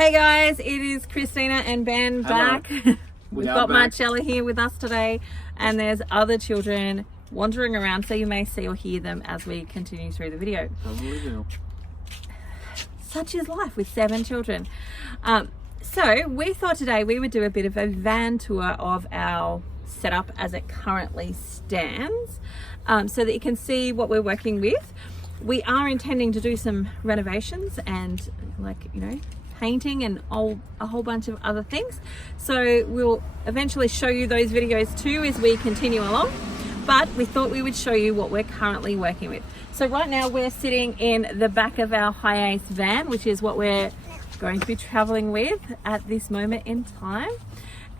Hey guys, it is Christina and Ben back. We've got Marcella here with us today, and there's other children wandering around, so you may see or hear them as we continue through the video. Probably will. Such is life with 7 children. So we thought today we would do a bit of a van tour of our setup as it currently stands, so that you can see what we're working with. We are intending to do some renovations and painting and a whole bunch of other things. So we'll eventually show you those videos too as we continue along. But we thought we would show you what we're currently working with. So right now we're sitting in the back of our HiAce van, which is what we're going to be traveling with at this moment in time.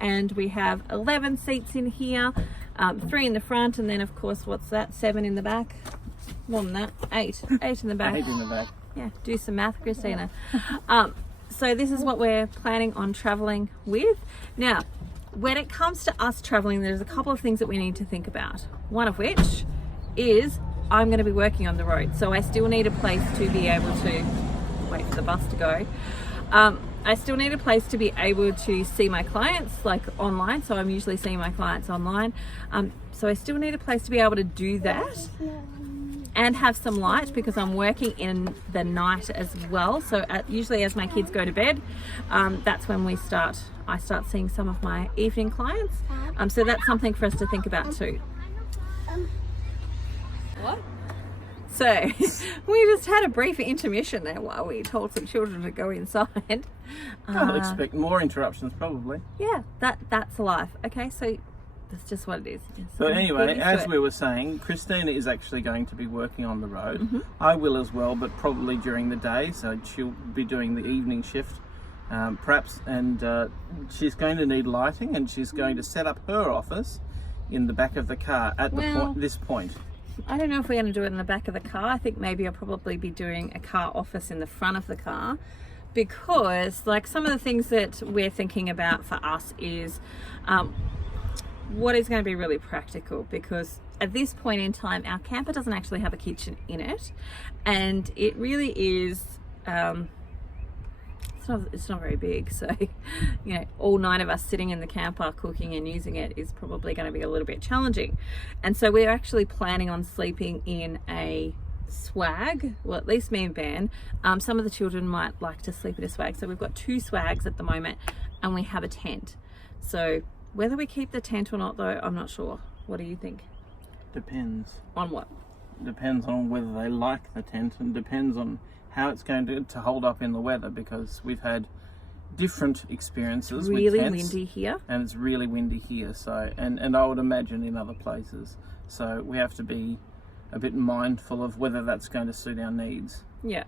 And we have 11 seats in here, 3 in the front, and then of course, what's that, 7 in the back? More than that, 8 in the back. 8 in the back. Yeah, do some math, Christina. So this is what we're planning on traveling with. Now, when it comes to us traveling, there's a couple of things that we need to think about. One of which is I'm going to be working on the road. So I still need a place to be able to, wait for the bus to go. I still need a place to be able to see my clients like online. So I'm usually seeing my clients online. So I still need a place to be able to do that. And have some light because I'm working in the night as well. So usually as my kids go to bed, that's when I start seeing some of my evening clients. So that's something for us to think about too. What? So we just had a brief intermission there while we told some children to go inside. I'll expect more interruptions probably. Yeah, that's life. Okay, so that's just what it is. But anyway, as we were saying, Christina is actually going to be working on the road. Mm-hmm. I will as well, but probably during the day. So she'll be doing the evening shift, perhaps. And she's going to need lighting, and she's going to set up her office in the back of the car at this point. I don't know if we're going to do it in the back of the car. I think maybe I'll probably be doing a car office in the front of the car, because like some of the things that we're thinking about for us is what is going to be really practical, because at this point in time our camper doesn't actually have a kitchen in it, and it really is it's not very big, so all 9 of us sitting in the camper cooking and using it is probably going to be a little bit challenging. And so we're actually planning on sleeping in a swag, well at least me and Ben. Some of the children might like to sleep in a swag, so we've got 2 swags at the moment, and we have a tent. So whether we keep the tent or not though, I'm not sure. What do you think? Depends. On what? Depends on whether they like the tent, and depends on how it's going to hold up in the weather, because we've had different experiences with tents. Really windy here. And it's really windy here, so and I would imagine in other places. So we have to be a bit mindful of whether that's going to suit our needs. Yeah.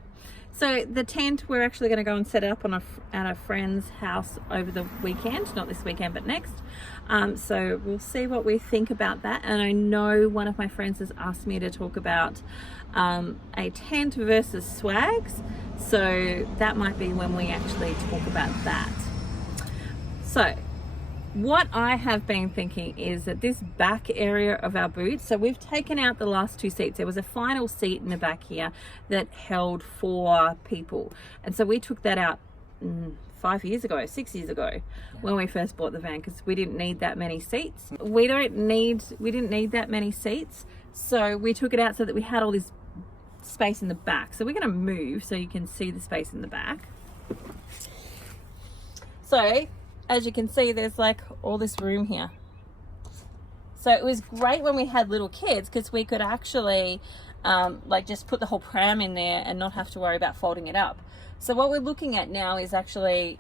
So the tent, we're actually going to go and set it up at a friend's house over the weekend, not this weekend but next. So we'll see what we think about that. And I know one of my friends has asked me to talk about a tent versus swags, so that might be when we actually talk about that. So what I have been thinking is that this back area of our booth, so we've taken out the last 2 seats. There was a final seat in the back here that held 4 people, and so we took that out 6 years ago, when we first bought the van, because we didn't need that many seats. We didn't need that many seats, so we took it out so that we had all this space in the back. So we're going to move so you can see the space in the back. So as you can see, there's like all this room here. So it was great when we had little kids, because we could actually just put the whole pram in there and not have to worry about folding it up. So what we're looking at now is actually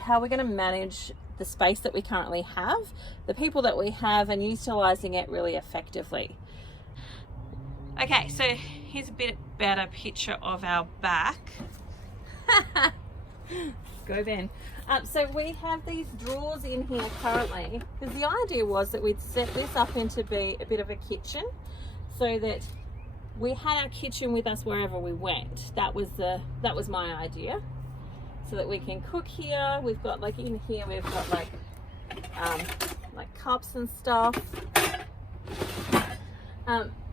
how we're going to manage the space that we currently have, the people that we have, and utilizing it really effectively. Okay, so here's a bit better picture of our back. Go Ben. So we have these drawers in here currently, because the idea was that we'd set this up into be a bit of a kitchen, so that we had our kitchen with us wherever we went. That was my idea, so that we can cook here. We've got in here we've got like cups and stuff.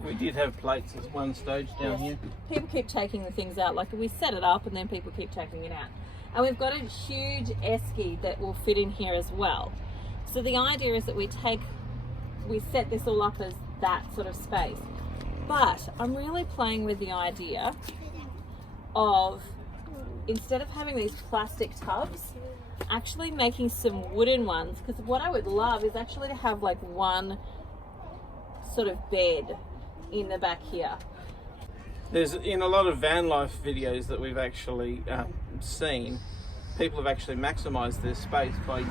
We did have plates at one stage down here. People keep taking the things out. Like we set it up and then people keep taking it out. And we've got a huge esky that will fit in here as well. So the idea is that we set this all up as that sort of space. But I'm really playing with the idea of, instead of having these plastic tubs, actually making some wooden ones. Because what I would love is actually to have like one sort of bed in the back here. There's, in a lot of van life videos that we've actually seen, people have actually maximised their space by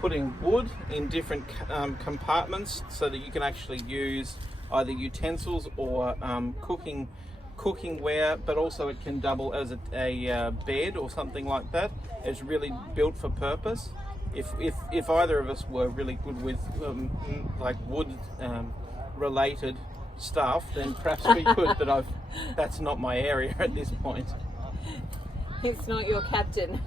putting wood in different compartments so that you can actually use either utensils or cookingware, but also it can double as a bed or something like that. It's really built for purpose. If either of us were really good with like wood related stuff, then perhaps we could, but that's not my area at this point. It's not your captain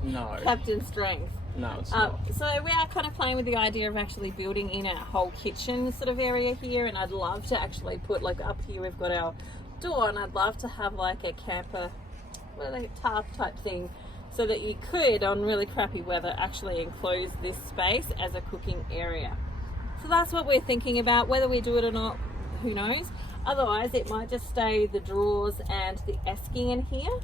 strength. No, it's not. So we are kind of playing with the idea of actually building in a whole kitchen sort of area here, and I'd love to actually put, like, up here we've got our door, and I'd love to have like a camper, like a tarp type thing, so that you could, on really crappy weather, actually enclose this space as a cooking area. So that's what we're thinking about. Whether we do it or not, who knows. Otherwise it might just stay the drawers and the esky in here.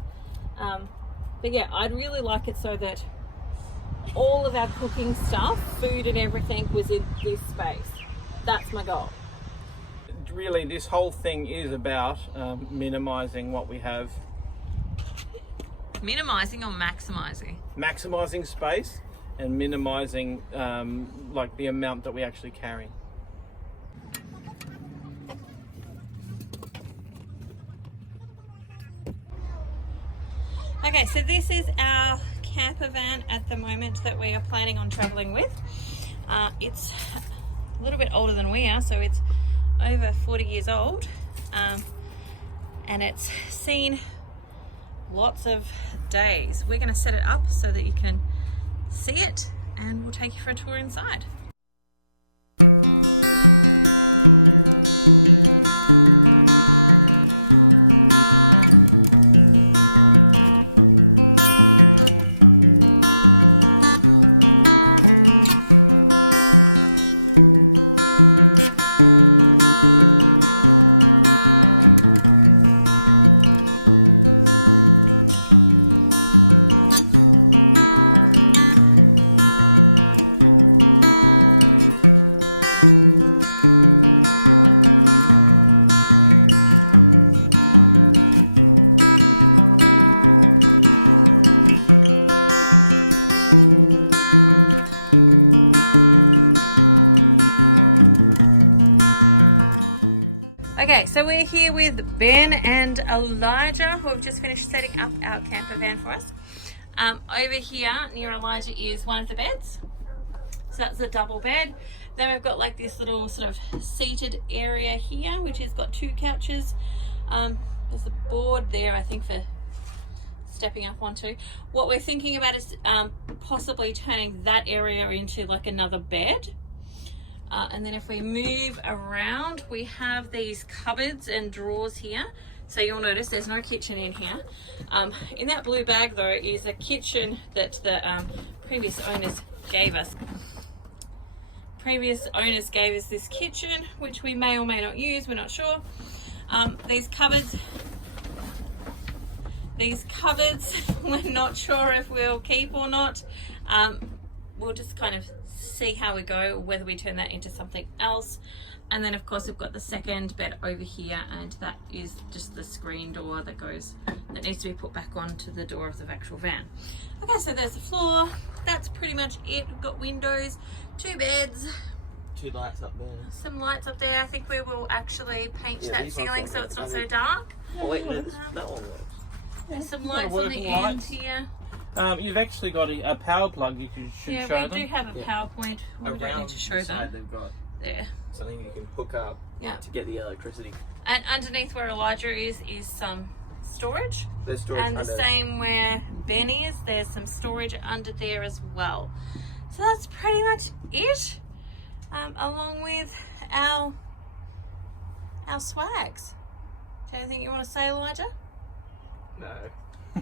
But yeah, I'd really like it so that all of our cooking stuff, food and everything, was in this space. That's my goal. Really, this whole thing is about minimising what we have. Minimising or maximising? Maximising space and minimising like the amount that we actually carry. Okay, so this is our camper van at the moment that we are planning on travelling with. It's a little bit older than we are, so it's over 40 years old, and it's seen lots of days. We're going to set it up so that you can see it, and we'll take you for a tour inside. Okay, so we're here with Ben and Elijah, who have just finished setting up our camper van for us. Over here near Elijah is one of the beds. So that's a double bed. Then we've got like this little sort of seated area here, which has got two couches. There's a board there, I think, for stepping up onto. What we're thinking about is possibly turning that area into like another bed. And then if we move around, we have these cupboards and drawers here. So you'll notice there's no kitchen in here. In that blue bag though is a kitchen that the previous owners gave us. Previous owners gave us this kitchen, which we may or may not use, we're not sure. These cupboards, we're not sure if we'll keep or not. We'll just kind of see how we go, or whether we turn that into something else. And then of course we've got the second bed over here, and that is just the screen door that needs to be put back onto the door of the actual van. Okay, so there's the floor. That's pretty much it. We've got windows, two beds, two lights up there, some lights up there. I think we will actually paint that ceiling so it's not so dark. Oh wait, no, that one works. There's some lights on the end here. You've actually got a power plug you should show them. Yeah, we do have a PowerPoint. Around to show the side them. they've got There. something you can hook up to get the electricity. And underneath where Elijah is some storage. There's storage and the under. same where Ben is, there's some storage under there as well. So that's pretty much it. Along with our our swags. Do you have anything you want to say, Elijah? No.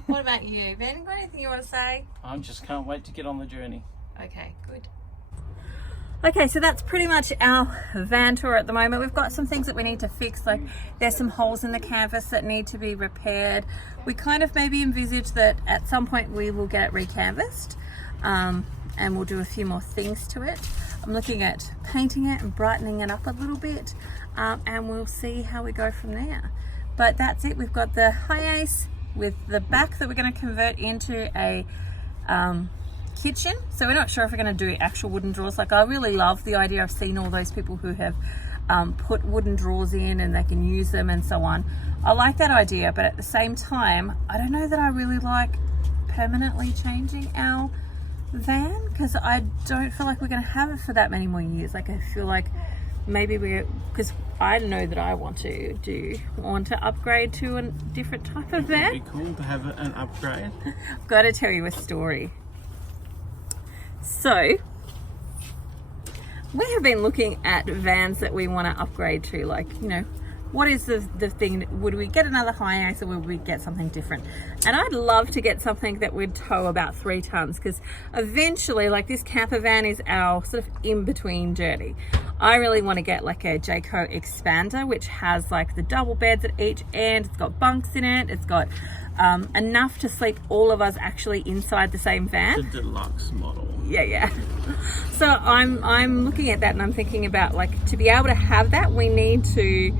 What about you, Ben? Got anything you want to say? I just can't wait to get on the journey. Okay, good. Okay, so that's pretty much our van tour at the moment. We've got some things that we need to fix, like there's some holes in the canvas that need to be repaired. We kind of maybe envisage that at some point we will get it recanvassed, and we'll do a few more things to it. I'm looking at painting it and brightening it up a little bit, and we'll see how we go from there. But that's it. We've got the high ace with the back that we're going to convert into a kitchen. So we're not sure if we're going to do actual wooden drawers. Like, I really love the idea. I've seen all those people who have put wooden drawers in and they can use them and so on. I like that idea, but at the same time, I don't know that I really like permanently changing our van, because I don't feel like we're going to have it for that many more years. Like, I feel like maybe because I know that I want to upgrade to a different type of van. It'd be cool to have an upgrade. I've got to tell you a story. So we have been looking at vans that we want to upgrade to, like, you know, what is the thing? Would we get another high ace or would we get something different? And I'd love to get something that would tow about 3 tons, because eventually, like, this camper van is our sort of in-between journey. I really want to get like a Jayco expander, which has like the double beds at each end. It's got bunks in it. It's got enough to sleep all of us actually inside the same van. The deluxe model. Yeah. So I'm looking at that and I'm thinking about, like, to be able to have that, we need to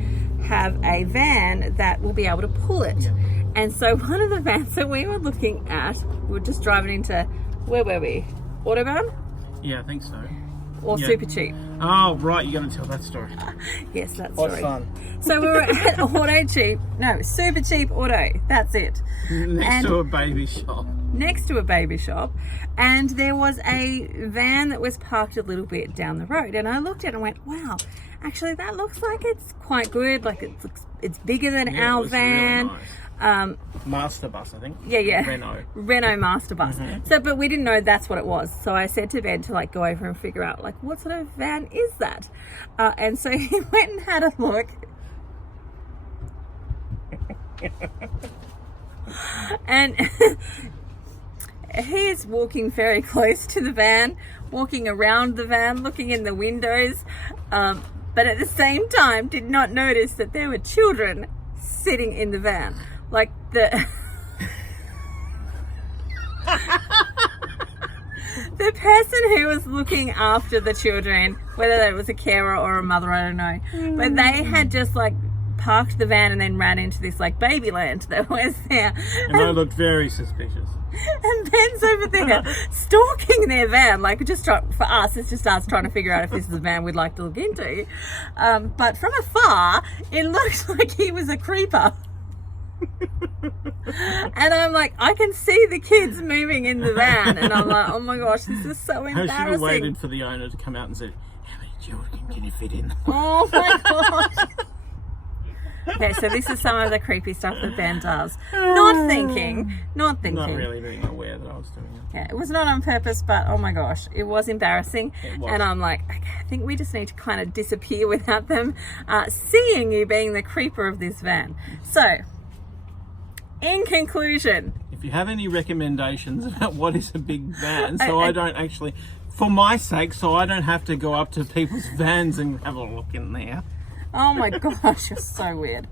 have a van that will be able to pull it. Yeah. And so one of the vans that we were looking at, we were just driving into, where were we? Autobahn? Yeah, I think so. Or Yeah. Super Cheap? Oh, right, you got to tell that story. Yes, that's What's right. fun? So we were at Super Cheap Auto. That's it. Next to a baby shop. Next to a baby shop, and there was a van that was parked a little bit down the road, and I looked at it and went, wow, actually that looks like it's quite good. Like, it's bigger than Yeah, our it was van. really nice. Master bus, I think. Yeah. Renault Master Bus. Mm-hmm. So, but we didn't know that's what it was. So I said to Ben to, like, go over and figure out, like, what sort of van is that? And so he went and had a look. And he is walking very close to the van, walking around the van, looking in the windows, but at the same time did not notice that there were children sitting in the van. Like, the the person who was looking after the children, whether that was a carer or a mother, I don't know, but they had just, like, parked the van and then ran into this, like, baby land that was there. And I looked very suspicious. And Ben's over there stalking their van, like, for us, it's just us trying to figure out if this is a van we'd like to look into. But from afar, it looked like he was a creeper. And I'm like, I can see the kids moving in the van, and I'm like, oh my gosh, this is so I embarrassing. should have waited for the owner to come out and said, how many children can you fit in? Oh my gosh. Okay, so this is some of the creepy stuff that Ben does. Not thinking. Not really being aware that I was doing it. Yeah, it was not on purpose, but oh my gosh, it was embarrassing. It was. And I'm like, okay, I think we just need to kind of disappear without them seeing you being the creeper of this van. So, in conclusion, If you have any recommendations about what is a big van, so I don't actually, for my sake, so I don't have to go up to people's vans and have a look in there. oh my gosh, you're so weird.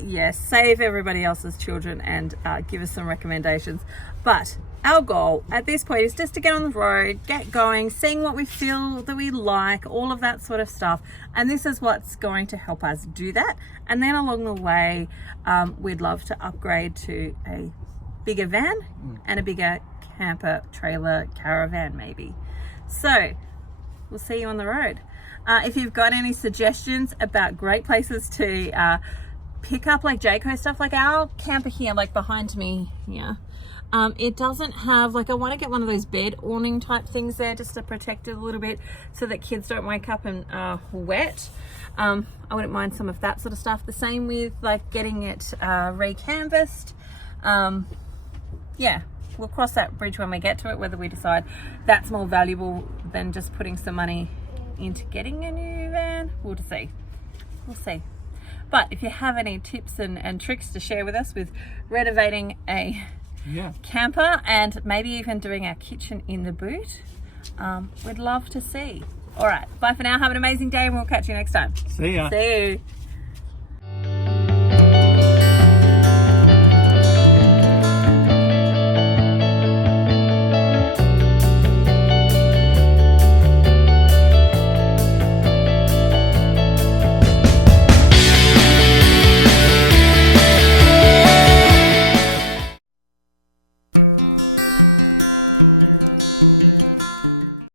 Yes, save everybody else's children and give us some recommendations. But our goal at this point is just to get on the road, get going, seeing what we feel that we like, all of that sort of stuff. And this is what's going to help us do that. And then along the way, we'd love to upgrade to a bigger van and a bigger camper, trailer, caravan maybe. So we'll see you on the road. If you've got any suggestions about great places to pick up, like, Jayco stuff, like our camper here, like behind me here, it doesn't have, like, I want to get one of those bed awning type things there just to protect it a little bit so that kids don't wake up and wet. I wouldn't mind some of that sort of stuff. The same with, like, getting it recanvassed. Yeah, we'll cross that bridge when we get to it, whether we decide that's more valuable than just putting some money into getting a new van. We'll see. But if you have any tips and tricks to share with us with renovating a camper and maybe even doing our kitchen in the boot, we'd love to see. All right, bye for now. Have an amazing day and we'll catch you next time. See ya. See you.